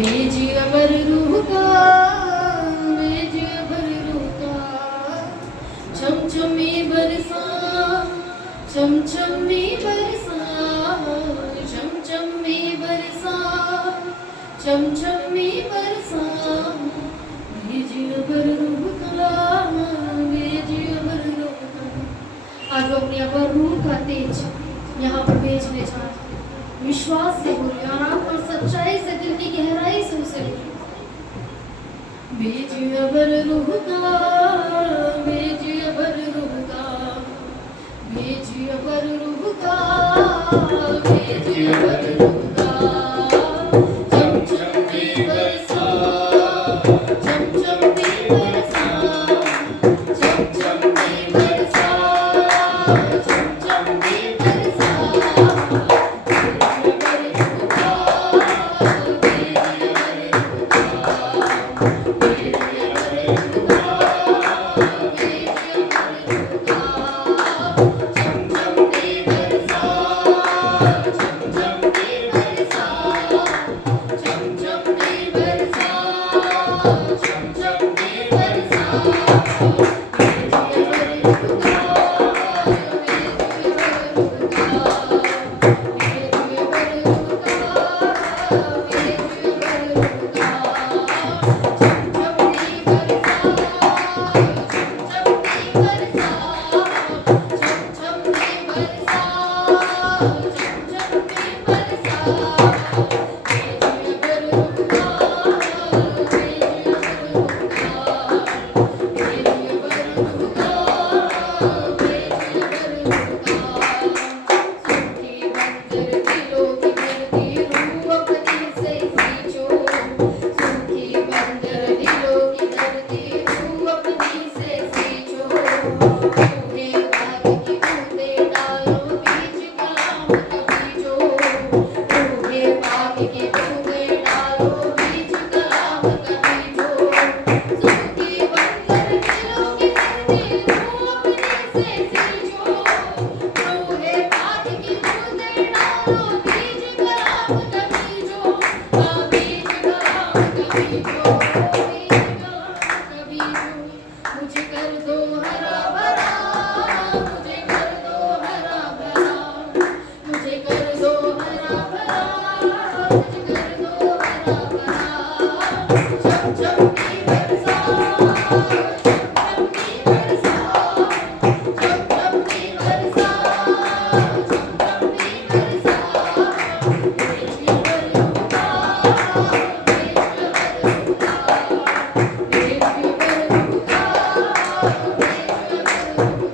भेज अबर रूह का, भेज अबर रूह का, छमछमी बरसा, छमछमी बरसा, छमछमी बरसा, छमछमी बरसा, भेज अबर रूह का, भेज अबर रूह का। आज वो अपने अबर रूह का तेज यहाँ पर भेजने जा रहे हैं। विश्वास से बोलिए, आराम और सच्चाई से, दिल की गहराई से उसे बोलिए, भेज अबर रूह का, भेज अबर रूह का, भेज अबर रूह का, भेज अबर रूह का, छमछमी बरसा, छमछमी बरसा, छमछमी बरसा, छमछमी बरसा, मुझे कर दो हरा भरा, मुझे कर दो हरा भरा, मुझे कर दो हरा भरा, मुझे कर दो हरा भरा, छमछमी बरसा, छमछमी बरसा, छमछमी बरसा, छमछमी बरसा, भेज अबर रूह का,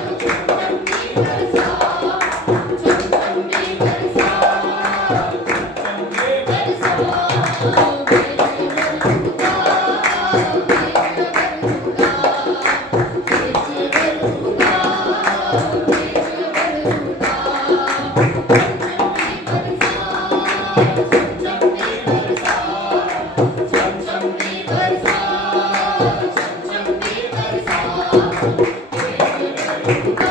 भेज अबर रूह का, भेज अबर रूह का,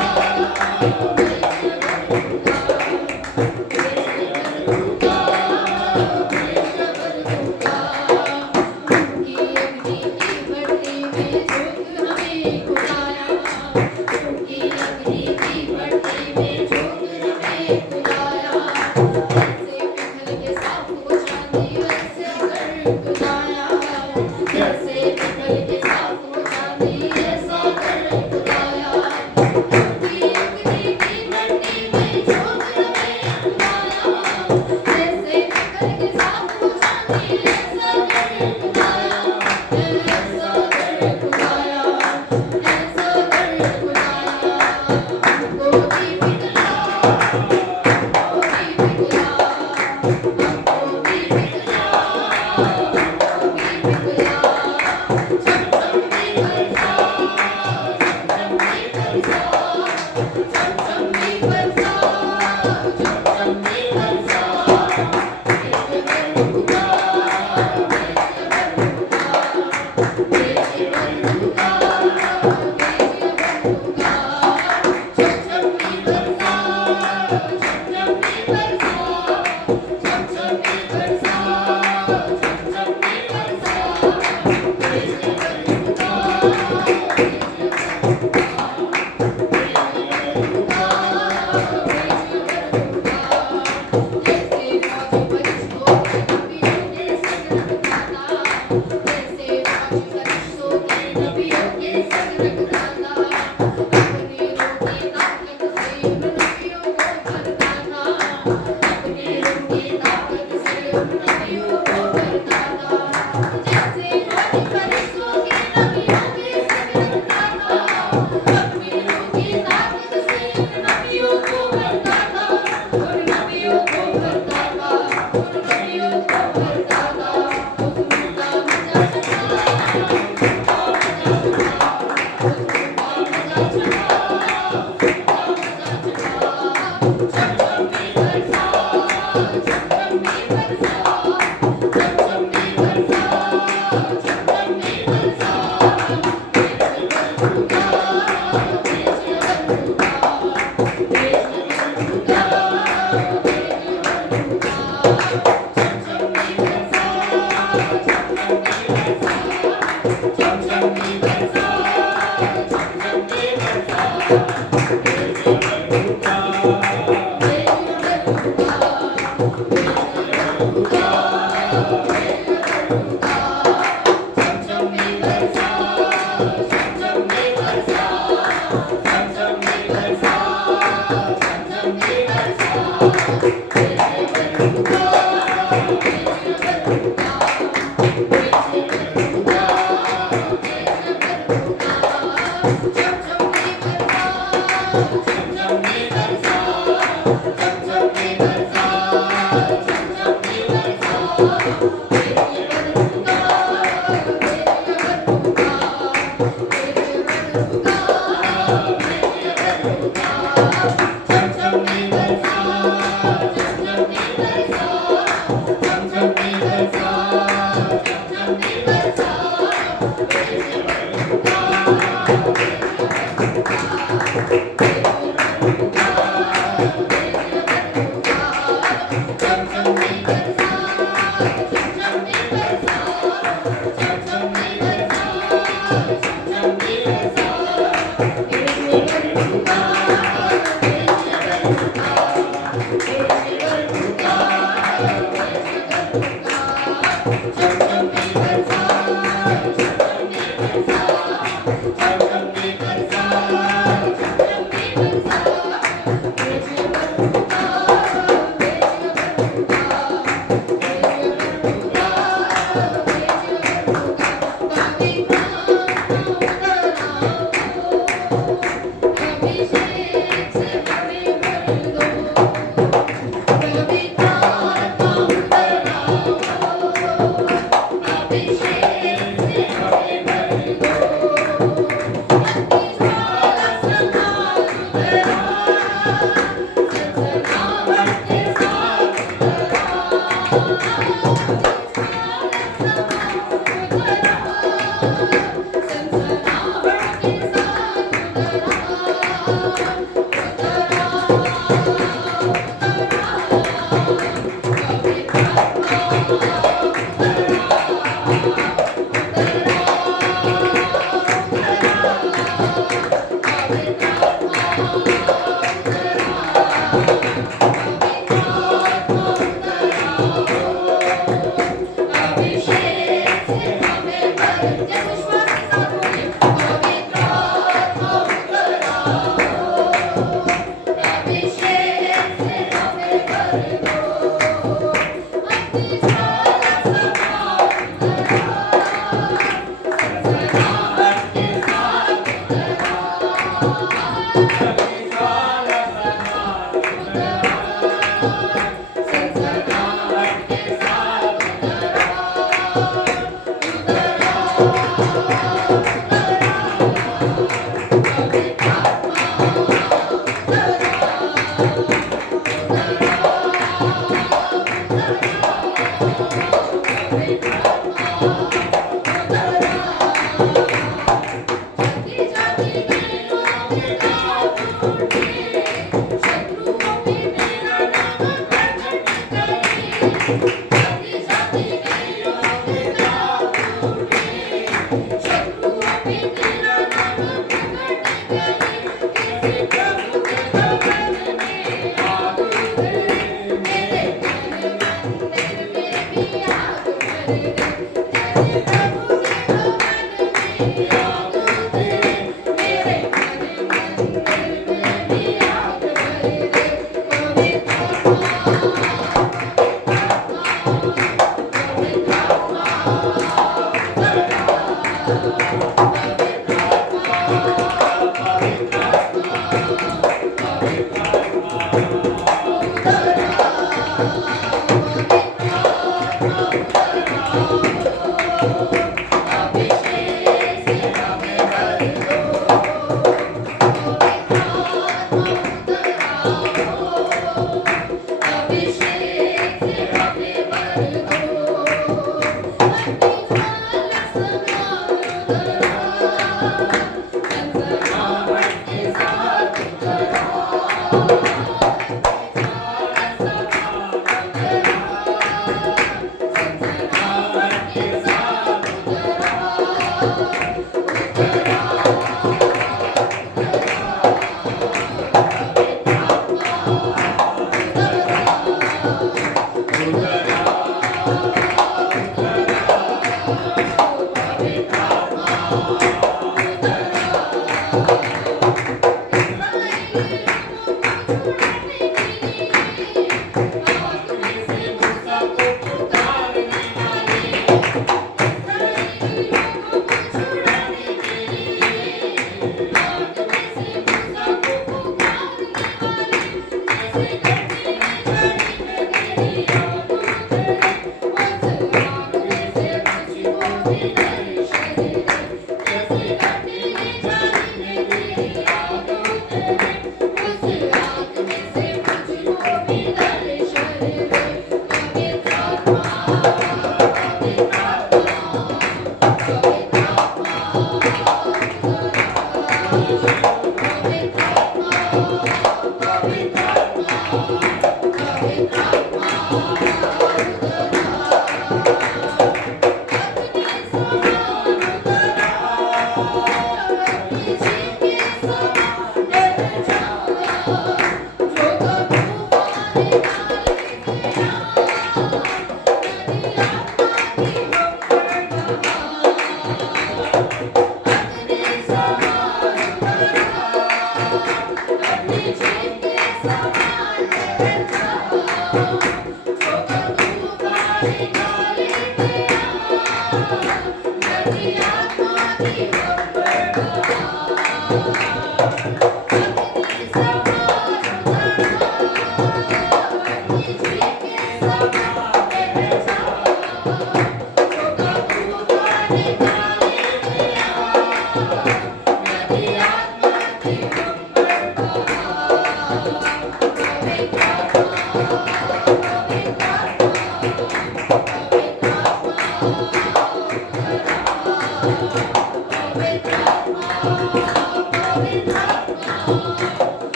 Thank you.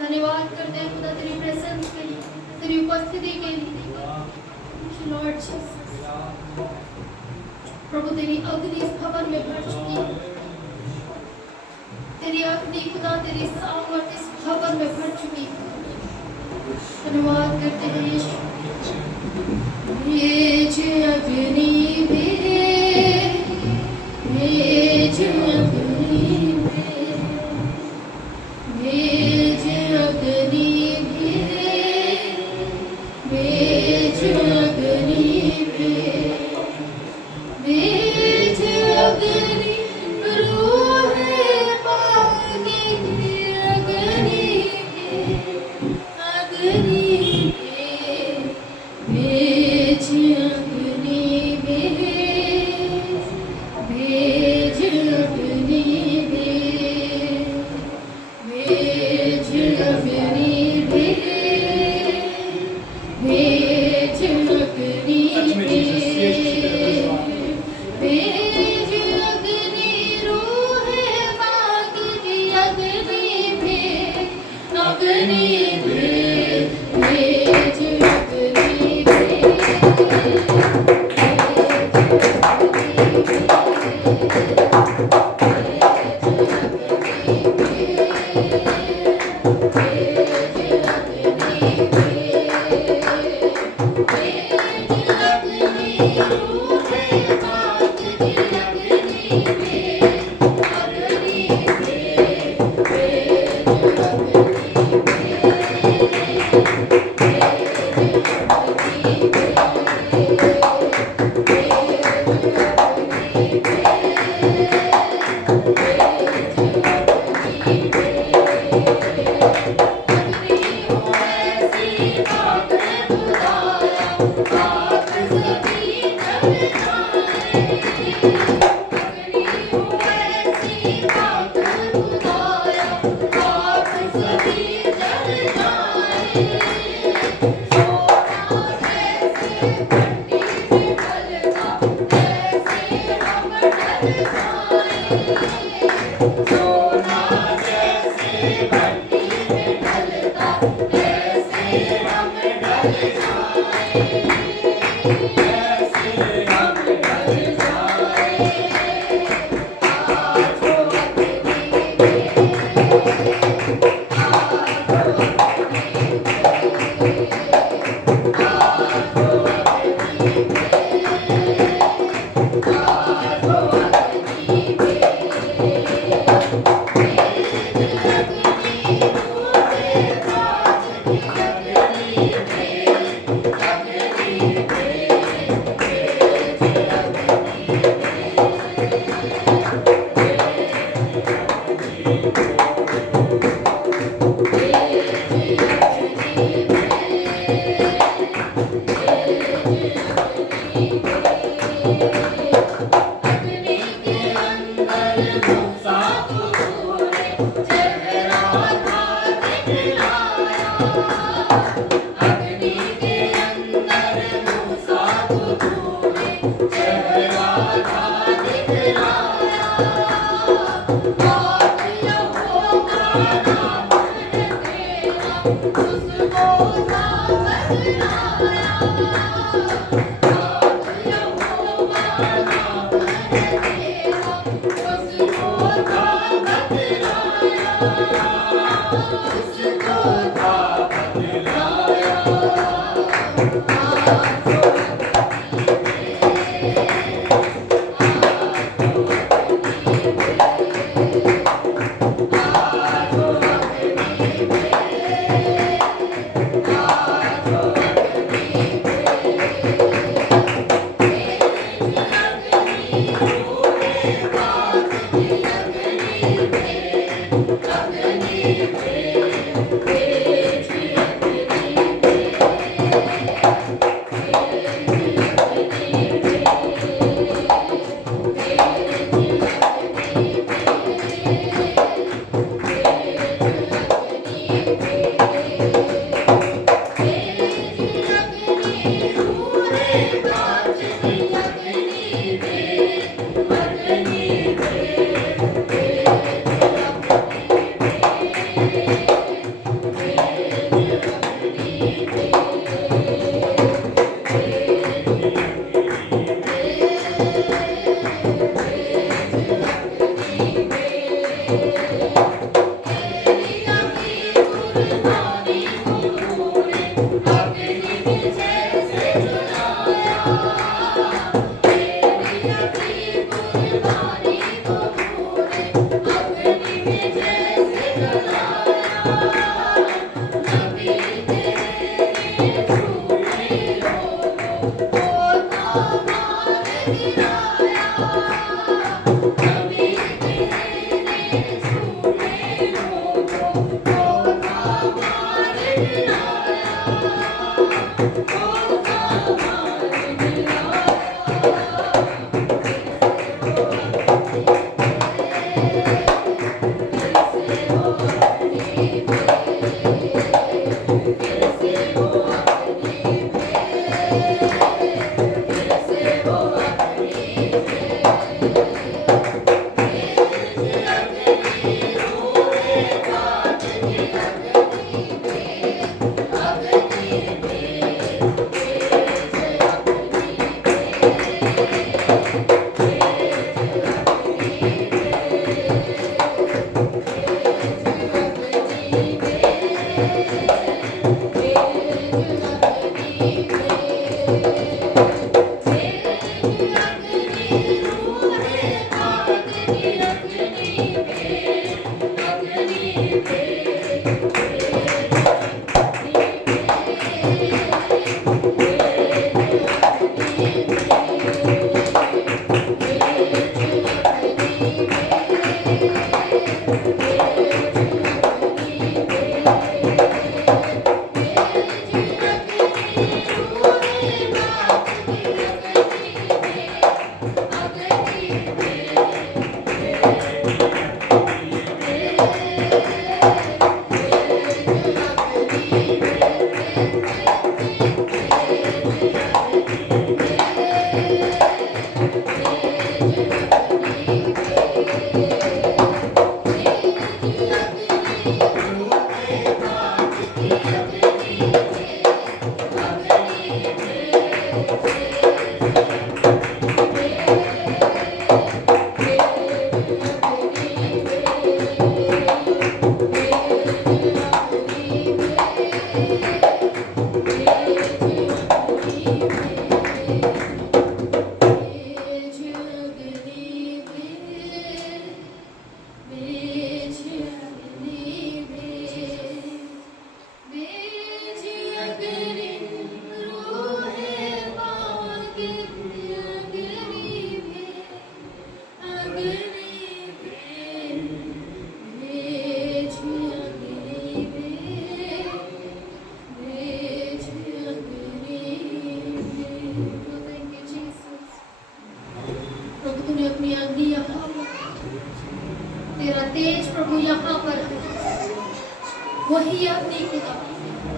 धन्यवाद करते हैं खुदा तेरी प्रेजेंस के लिए, तेरी उपस्थिति के लिए। लॉर्ड जीसस, प्रभु तेरी अग्नि इस भवन में भर चुकी है। तेरी अग्नि खुदा तेरी सामर्थ इस भवन में भर चुकी है। धन्यवाद करते हैं यीशु। ये अग्नि भेज अग्नि भेज अग्नि भेज अग्नि भेज अग्नि रूह पाक की अग्नि भेज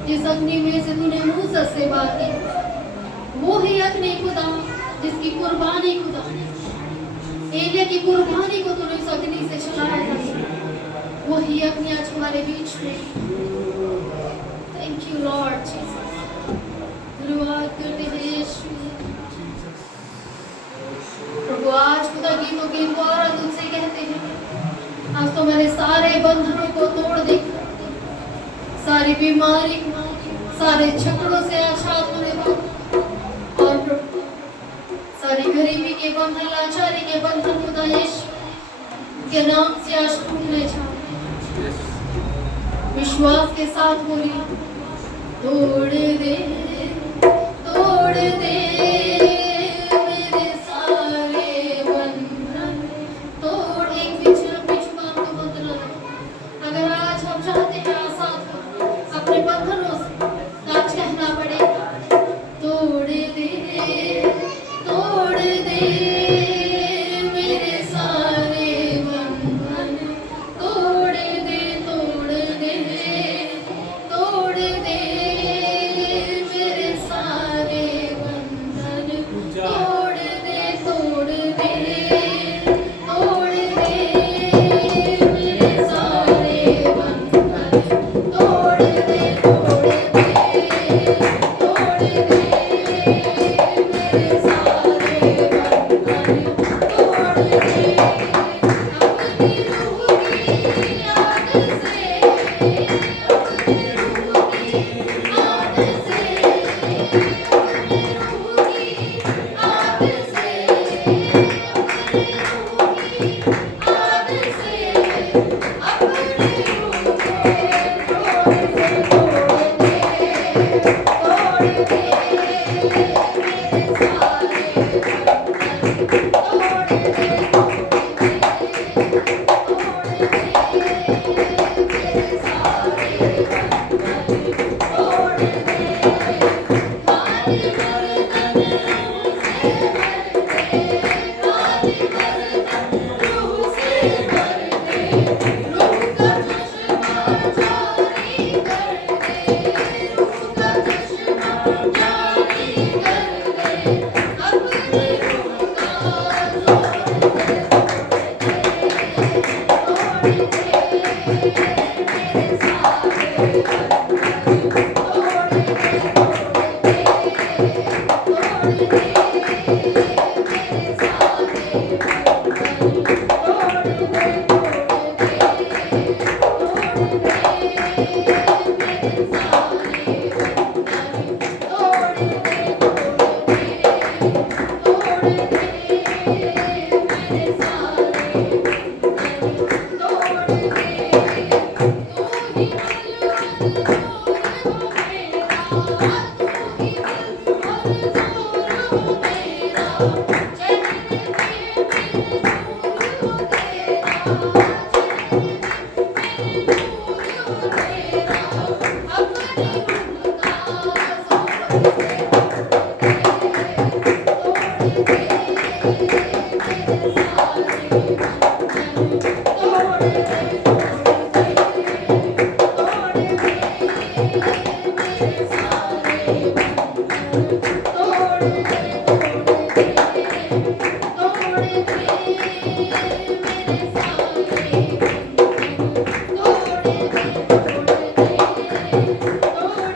जिस अग्नि में से तूने मूसा से बात की, वो ही अग्नि खुदा जिसकी कुर्बानी खुदा, एलिया की कुर्बानी को तूने उस अग्नि से चलाया था, वही अग्नि आज हमारे बीच में। Thank you Lord Jesus. धन्यवाद करते हैं यीशु। प्रभु आज खुदा गीतों के द्वारा तुझसे कहते हैं, आज तो मैंने सारे बंधनों को तोड़ दे, सारी बीमारी, सारे झगड़ों से आजाद होने पाऊं, और प्रभु सारी गरीबी के बंधन, लाचारी के बंधन खुदा यीशु के नाम से आज टूटने चाहते। विश्वास के साथ बोलिए, तोड़ दे, तोड़ दे मेरे सारे बंधन, तोड़। एक बीच जुबान को बंद न रखें। अगर आज हम चाहते हैं आजाद हो अपने बंधनों से, तो आज कहना पड़ेगा, तोड़ दे, तोड़ दे मेरे सारे बंधन, तोड़ दे, तोड़ दे, तोड़ दे मेरे सारे बंधन, तोड़ दे, तोड़ दे, तोड़ दे मेरे सारे बंधन, तोड़ दे, तोड़ दे, तोड़ दे मेरे सारे बंधन, तोड़ दे अपनी रूह की याद से, अपनी रूह की याद से, अपनी रूह की याद से, अपनी रूह की याद से, अपनी रूह के जोर से तोड़ दे, तोड़ दे मेरे सारे बंधन, तोड़ दे, तोड़ दे, तोड़ दे मेरे सारे बंधन, तोड़ दे। खाली बर्तन रूह से भर दे, खाली बर्तन रूह से भर दे, रूह का चश्मा जारी कर दे, रूह का चश्मा जारी कर दे, अपनी रूह का जोर से तोड़ दे, तोड़ दे मेरे सारे बंधन, तोड़ दे, तोड़ दे, तोड़ दे मेरे सारे बंधन, तोड़ दे, तोड़ दे, तोड़ दे मेरे सारे बंधन, तोड़ दे, तोड़ दे, तोड़ दे मेरे सारे बंधन, तोड़ दे। तू ही बल और जोर हो मेरा, तू ही बल और जोर हो मेरा, चैन में मेरे नूर हो तेरा, चैन में मेरे नूर हो तेरा, अपनी रूह का जोर से तोड़ दे, तोड़ दे मेरे सारे बंधन, तोड़ दे, तोड़ दे, तोड़ दे मेरे सारे बंधन, तोड़ दे, तोड़ दे, तोड़ दे मेरे सारे बंधन, तोड़ दे, तोड़ दे, तोड़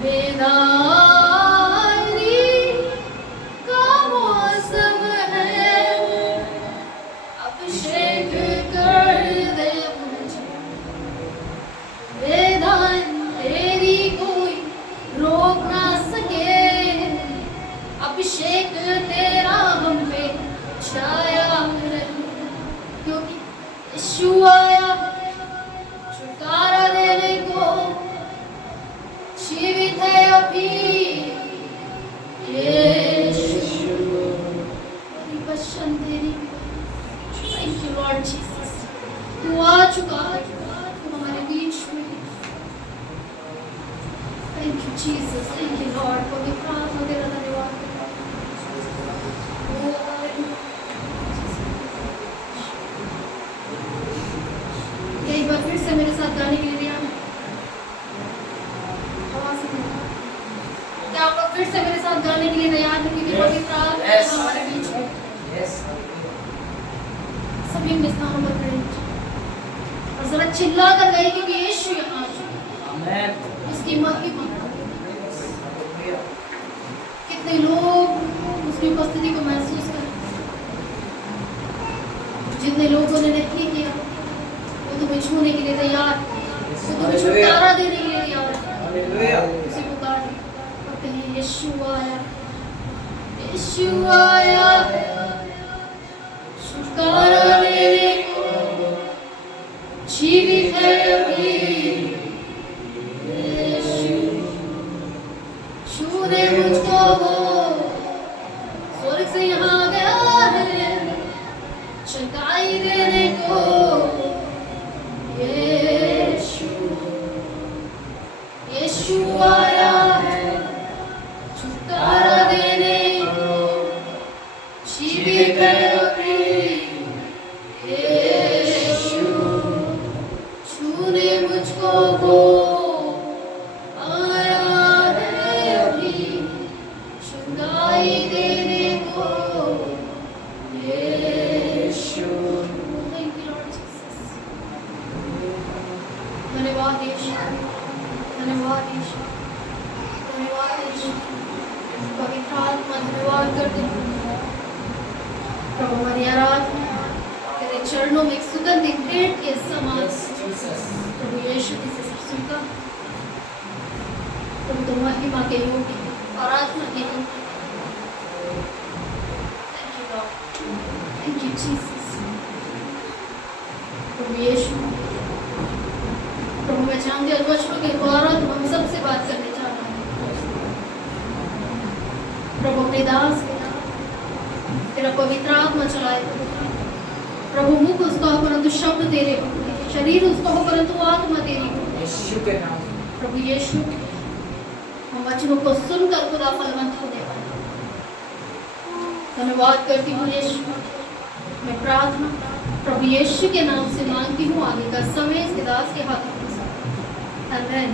बेदारी का मौसम है, अभिषेक कर दे मुझे। बेदान तेरी कोई रोक ना सके, अभिषेक तेरा हम पे छाया रहे, क्योंकि यीशु आया छुटकारा देने को, जीवित है अभी यीशु। तेरी वचन तेरी, थैंक यू लॉर्ड जीसस, तू आ चुका है, तू हमारे बीच में। Thank you Jesus, thank you Lord, पवित्र आत्मा तेरा धन्यवाद। एक बार फिर से मेरे साथ गाने के लिए तैयार हैं? आवाज़ नहीं आ रही। क्या आप लोग फिर से मेरे साथ गाने के लिए तैयार हैं? क्योंकि पवित्र आत्मा हमारे बीच में। सभी अपने स्थानों पर खड़े हैं और जरा चिल्ला कर गए, क्योंकि यीशु यहाँ आ चुका है। उसकी महिमा, कितने लोग उसकी उपस्थिति को महसूस करें। जितने लोगों ने नहीं किया वो तुम्हें छूने के लिए तैयार, वो तुम्हें छुटकारा देने के लिए तैयार है। उसे पुकार और कहें यीशु आया, यीशु आया छुटकारा देने को, जीवित है अभी यीशु। छूने मुझको वो स्वर्ग से यहाँ गया है, चकाई देने को यीशु। यीशु आया है छुटकारा देने को, जीवित है अभी यीशु। छूने मुझको वो आया है अभी, चकाई देने को यीशु। थैंक यू लॉर्ड जीसस, धन्यवाद यीशु, धन्यवाद यीशु, धन्यवाद यीशु। पवित्र आत्मा धन्यवाद करते हैं प्रभु, हमारी आराधना तेरे चरणों में एक सुगंधित भेंट के समान प्रभु यीशु की से सब स्वीकार। प्रभु तो महिमा के योग्य, आराधना के योग्य। Thank you Lord, thank you Jesus. प्रभु यीशु, प्रभु मैं चाहती हूँ वचनों के द्वारा तुम हम सबसे बात करने जा रहे हैं। प्रभु अपने दास के तेरा पवित्र आत्मा चलाए। प्रभु मुख उसका हो परंतु शब्द तेरे हो, शरीर उसका हो परंतु आत्मा तेरी हो। यीशु के नाम प्रभु यीशु, हम वचनों को सुनकर खुदा फलवंत होने पाए। धन्यवाद करती हूँ यीशु। मैं प्रार्थना प्रभु यीशु के नाम से मांगती हूँ, आगे का समय इसके दास के हाथों में। आमीन।